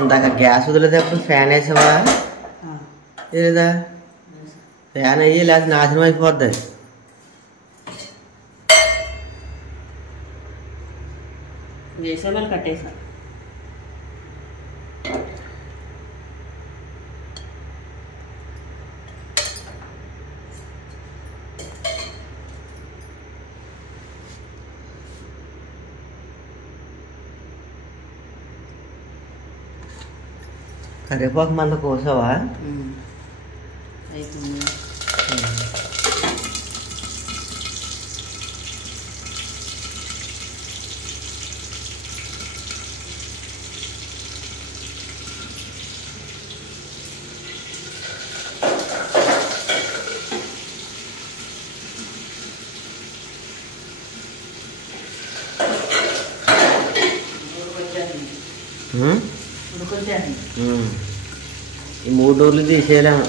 ఇందాక gas వదిలేటప్పుడు fan వేసావా లేదా? ఫ్యాన్ అయ్యి లేకపోతే నాశనం అయిపోద్ది. వేసేవాళ్ళు కట్టేసా. కరివేపాకు మంద కోసావా? అయిపోయింది. ఈ 3 డోర్లు తీసేయలేము.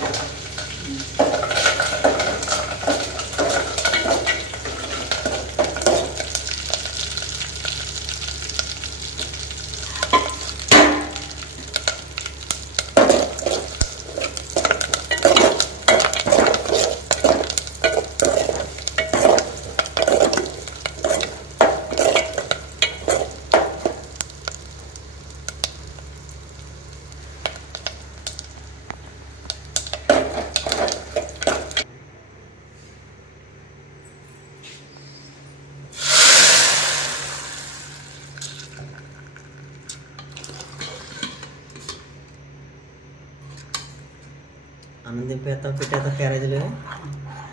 అన్నం దింపేస్తాం, పెట్టేస్తాం. క్యారేజీలు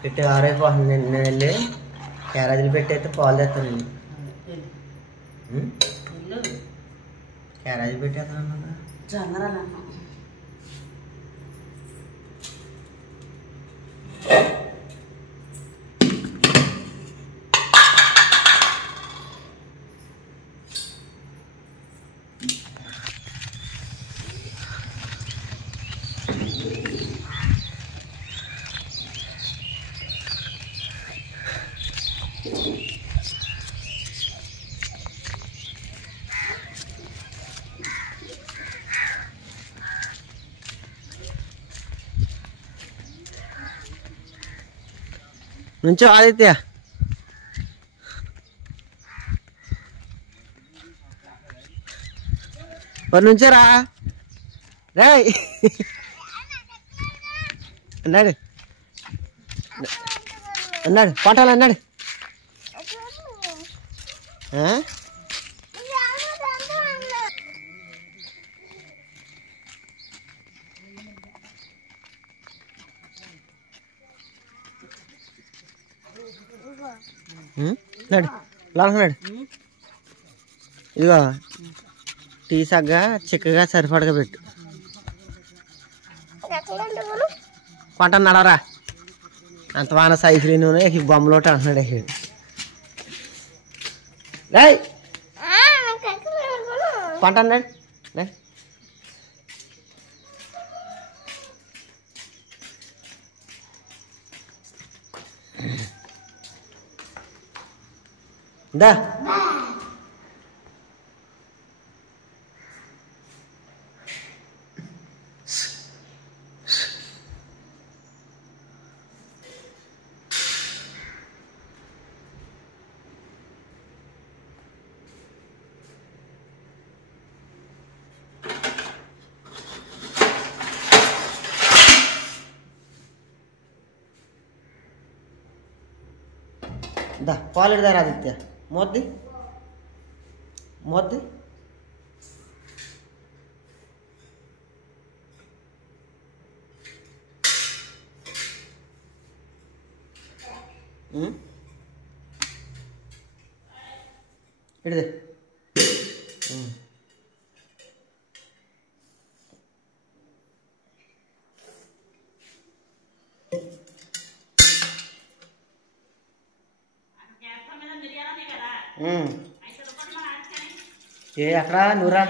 పెట్టి ఆరైపోతుంది. నేను వెళ్ళి క్యారేజీలు పెట్టేస్తే పాలు తెస్తానండి. క్యారేజీ పెట్టేస్తాను అన్నా. నుంచో ఆదిత్య. మరి నుంచారా రాయ్ అన్నాడు అన్నాడు పట్టాలి అన్నాడు. నడు లాడుకున్నాడు. ఇదిగో టీ సగ్గా చిక్కగా సరిపడగా పెట్టు. పంట నడవరా అంత వాన సైజులు నూనె బొమ్మలోటి అంటున్నాడు. రాయ్ పంట అన్నాడు. దా దా పాలు దారా ఆదిత్య. మోద్ది మోద్ది ఇడిదే. ఏ అక్కడ నూరా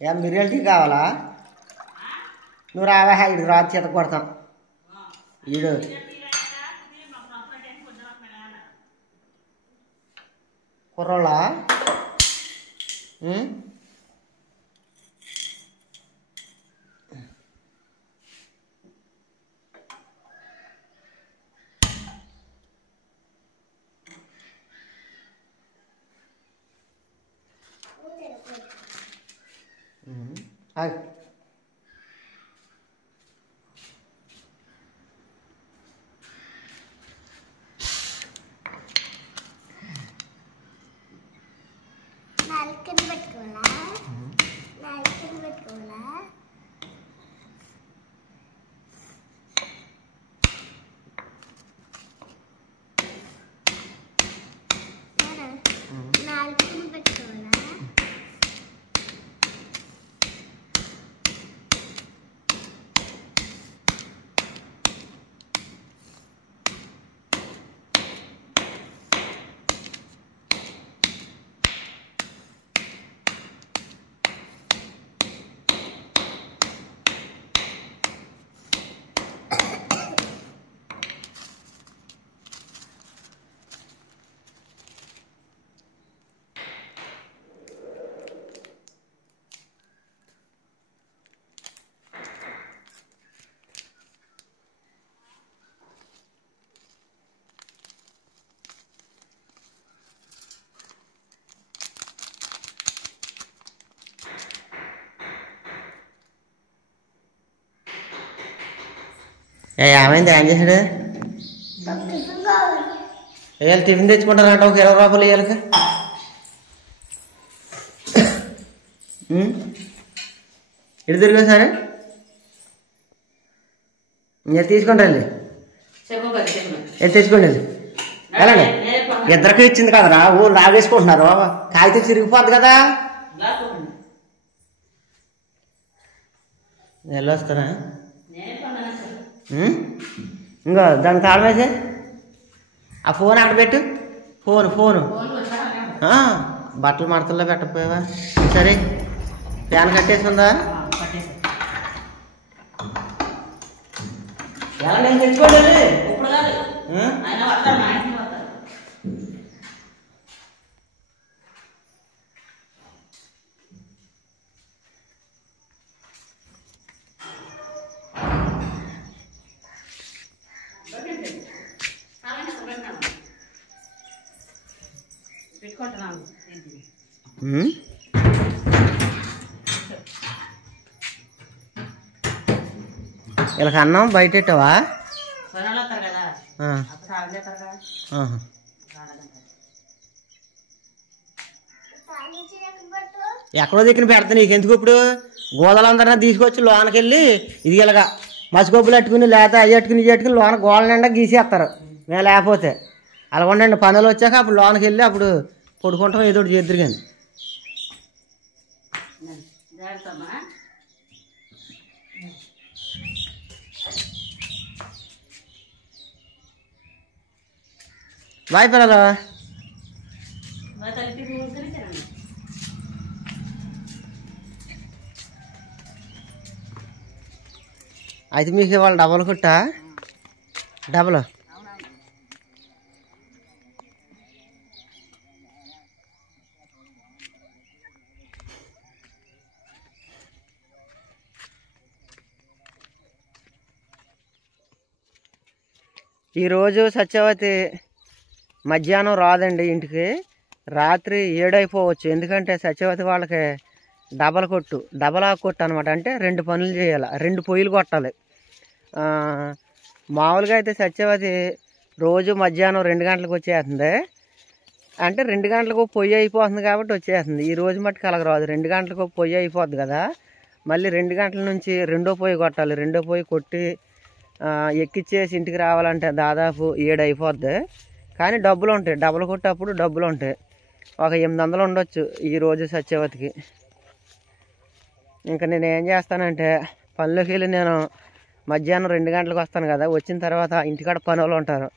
ఏం మిరియాల టీ కావాలా? నువ్వు రావా ఇడు రాత్రి చేత కొడతాం. ఈడు కుర్రోళ్ళా ఆగు. ఏమైంది? ఏం చేశాడు? ఇవాళ టిఫిన్ తెచ్చుకుంటారంట ఒక 20 రూపాయలు ఇవాళకి. ఇటు తిరిగి సరే ఇంకా తీసుకోండి వెళ్ళి తెచ్చుకోండి వెళ్ళి వెళ్ళండి. ఇద్దరికి ఇచ్చింది కదరా, ఊరు లాగేసుకుంటున్నారు. కాగితం చిరిగిపోద్ది కదా. వెళ్ళొస్తారా? ఇంకో దాని తాళం వేసే ఆ ఫోన్ అక్కడ పెట్టు. ఫోను బట్టలు మడతల్లో పెట్టకపోయావా? సరే ఫ్యాన్ కట్టేసిందా? ఎలా నేను తెచ్చుకోండి. వీళ్ళకి అన్నం బయట పెట్టావా? ఎక్కడో దిక్కున పెడతా నీకెందుకు? ఇప్పుడు గోదలందరినీ తీసుకొచ్చి లోనకి వెళ్ళి ఇది ఇలాగా మసిగొబ్బులు అట్టుకుని లేకపోతే అవి అట్టుకుని ఇవి అట్టుకుని లోన గోడ నిండా గీసేస్తారు. మేము లేకపోతే అలా ఉండండి. పనులు వచ్చాక అప్పుడు లోనకి వెళ్ళి అప్పుడు పడుకుంటాం, ఏదో ఒకటి చేద్దరు. కానీ బాయ్ పిల్లలు. అయితే మీకు ఇవాళ డబల్ కుట్టా? డబల్ ఈరోజు సత్యవతి మధ్యాహ్నం రాదండి ఇంటికి. రాత్రి 7 అయిపోవచ్చు. ఎందుకంటే సత్యవతి వాళ్ళకి డబల్ కొట్టు అనమాట. అంటే 2 పనులు చేయాలి, 2 పొయ్యిలు కొట్టాలి. మామూలుగా అయితే సత్యవతి రోజు మధ్యాహ్నం 2 గంటలకు వచ్చేస్తుంది. అంటే 2 గంటలకు పొయ్యి అయిపోతుంది కాబట్టి వచ్చేస్తుంది. ఈ రోజు మట్టుకు అలాగ రాదు. 2 గంటలకు పొయ్యి అయిపోద్ది కదా, మళ్ళీ 2 గంటల నుంచి రెండో పొయ్యి కొట్టాలి. రెండో పొయ్యి కొట్టి ఎక్కిచ్చేసి ఇంటికి రావాలంటే దాదాపు 7 అయిపోద్ది. కానీ డబ్బులు ఉంటాయి, డబుల్ కొట్టేటప్పుడు డబ్బులు ఉంటాయి. ఒక 800 ఉండొచ్చు ఈరోజు సత్యవతికి. ఇంకా నేను ఏం చేస్తానంటే పనిలోకి వెళ్ళి నేను మధ్యాహ్నం 2 గంటలకు వస్తాను కదా, వచ్చిన తర్వాత ఇంటికాడ పని వాళ్ళు ఉంటారు.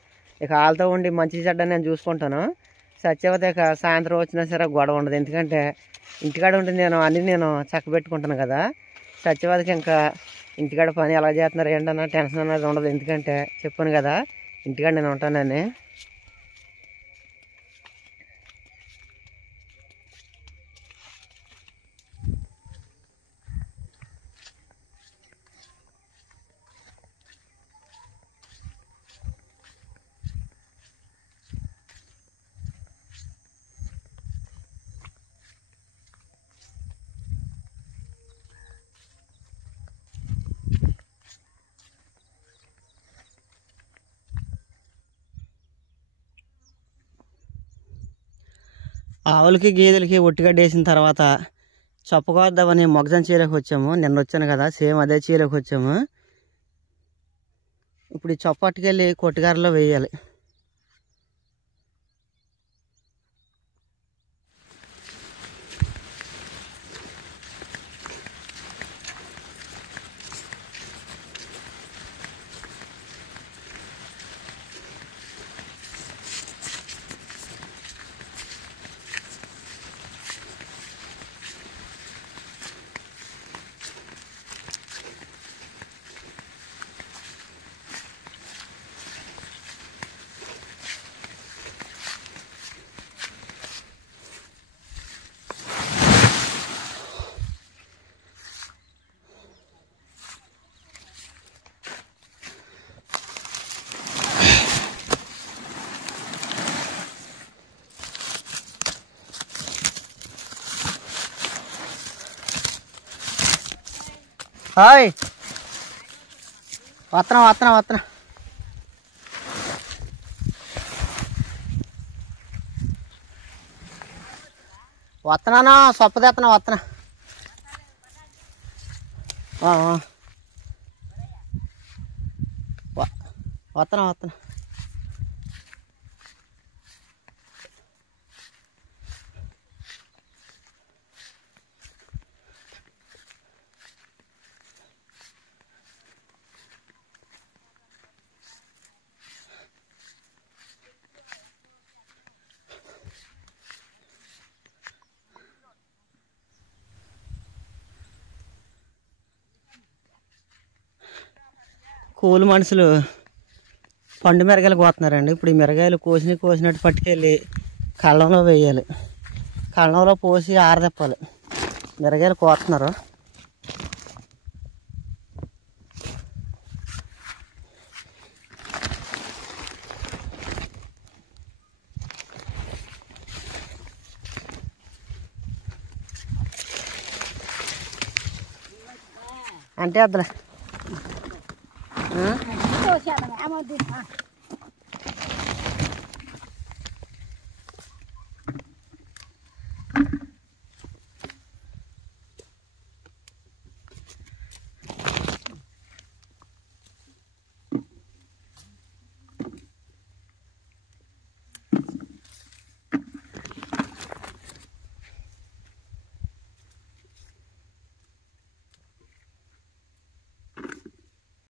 ఇక వాళ్ళతో ఉండి మంచి చెడ్డ నేను చూసుకుంటాను. సత్యవతి ఇక సాయంత్రం వచ్చినా సరే గొడవ ఉండదు. ఎందుకంటే ఇంటికాడ ఉండి నేను చక్కబెట్టుకుంటాను కదా. సత్యవతికి ఇంకా ఇంటికాడ పని ఎలా చేస్తున్నారు ఏంటన్నా టెన్షన్ అనేది ఉండదు. ఎందుకంటే చెప్పాను కదా ఇంటికాడ నేను ఉంటానని. ఆవులకి గేదెలకి ఒట్టిగడ్డ వేసిన తర్వాత చొప్పకొద్దామని మొగజొన్న చీరకు వచ్చాము. నిన్న వచ్చాను కదా, సేమ్ అదే చీరకు వచ్చాము. ఇప్పుడు ఈ చొప్పట్టుకెళ్ళి కొట్టుగారలో వేయాలి. హాయ్, వస్తున్నా. వస్తున్నాను, సొప్పదెత్తనా వస్తున్నా. వస్తున్నా. కూలి మనుషులు పండు మిరగాయలు కోస్తున్నారండి. ఇప్పుడు ఈ మిరగాయలు కోసినట్టు పట్టుకెళ్ళి కళ్ళంలో వేయాలి. కళ్ళంలో పోసి ఆరదెప్పాలి. మిరగాయలు కోస్తున్నారు. అంటే అద్దలే